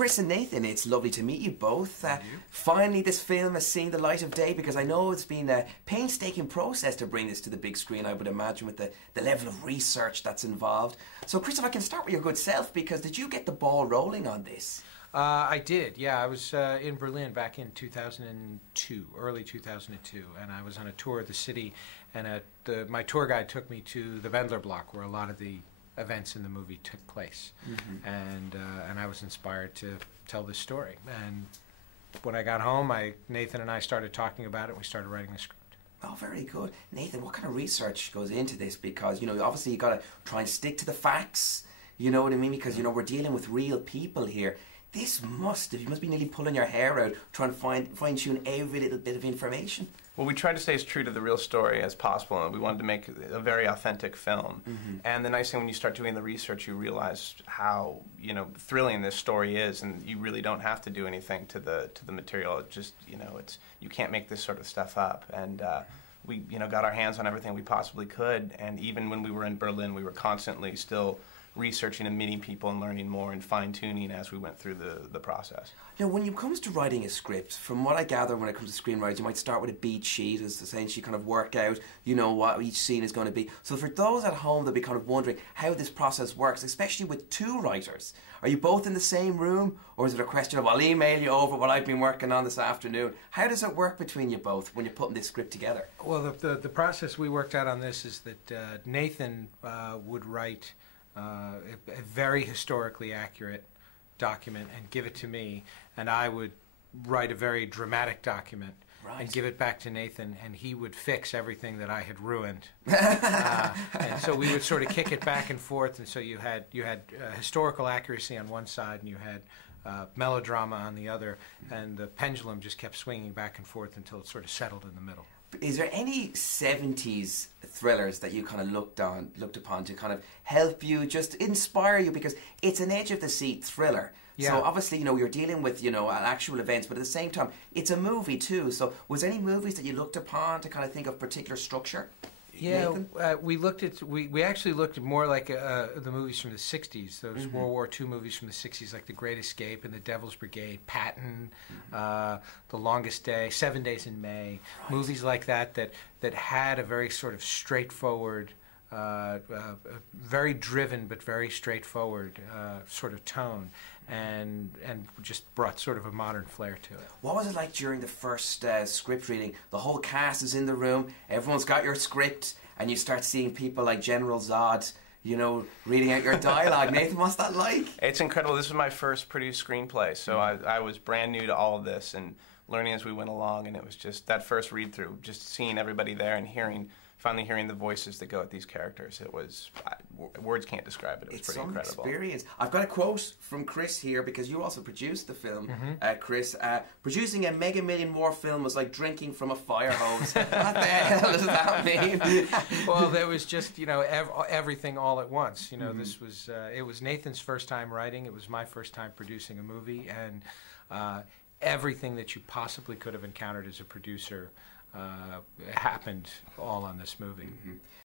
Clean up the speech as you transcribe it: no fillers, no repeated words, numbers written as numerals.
Chris and Nathan, it's lovely to meet you both. Finally, this film has seen the light of day, because I know it's been a painstaking process to bring this to the big screen, I would imagine, with the level of research that's involved. So, Chris, if I can start with your good self, because did you get the ball rolling on this? I did, yeah. I was in Berlin back in 2002, early 2002, and I was on a tour of the city, and my tour guide took me to the Wendler block, where a lot of the events in the movie took place. And I was inspired to tell this story. And when I got home, Nathan and I started talking about it, and we started writing the script. Oh, very good. Nathan, what kind of research goes into this? Because, you know, obviously you've got to try and stick to the facts, you know what I mean? Because, you know, we're dealing with real people here. This you must be nearly pulling your hair out trying to fine-tune every little bit of information. Well, we tried to stay as true to the real story as possible, and we wanted to make a very authentic film. And the nice thing when you start doing the research, you realize how, you know, thrilling this story is, and you really don't have to do anything to the material. It just, you know, you can't make this sort of stuff up. And we, you know, got our hands on everything we possibly could, and even when we were in Berlin, we were constantly still researching and meeting people and learning more and fine-tuning as we went through the process. Now, when it comes to writing a script, from what I gather when it comes to screenwriting, you might start with a beat sheet, as essentially kind of work out, you know, what each scene is going to be. So for those at home, they'll be kind of wondering how this process works, especially with two writers. Are you both in the same room, or is it a question of, I'll email you over what I've been working on this afternoon? How does it work between you both when you're putting this script together? Well, the process we worked out on this is that Nathan would write a very historically accurate document and give it to me, and I would write a very dramatic document and give it back to Nathan, and he would fix everything that I had ruined. And so we would sort of kick it back and forth, and so you had historical accuracy on one side, and you had melodrama on the other, and the pendulum just kept swinging back and forth until it sort of settled in the middle. Is there any 70s thrillers that you kind of looked upon to kind of help you, just inspire you? Because it's an edge-of-the-seat thriller. Yeah. So obviously, you know, you're dealing with, you know, actual events, but at the same time, it's a movie too. So was there any movies that you looked upon to kind of think of particular structure? Yeah, we actually looked at more like the movies from the 60s, those World War II movies from the 60s, like The Great Escape and The Devil's Brigade, Patton, The Longest Day, 7 Days in May, movies like that had a very sort of straightforward, very driven but very straightforward sort of tone, and just brought sort of a modern flair to it. What was it like during the first script reading? The whole cast is in the room, everyone's got your script, and you start seeing people like General Zod, you know, reading out your dialogue. Nathan, what's that like? It's incredible. This was my first produced screenplay, so I was brand new to all of this and learning as we went along, and it was just that first read-through, just seeing everybody there and finally hearing the voices that go at these characters. It was, words can't describe it. It was pretty incredible. It's some experience. I've got a quote from Chris here, because you also produced the film, Chris. Producing a Mega Million War film was like drinking from a fire hose. What the hell does that mean? Well, there was just, you know, everything all at once. You know, this was, it was Nathan's first time writing. It was my first time producing a movie, and everything that you possibly could have encountered as a producer happened all on this movie.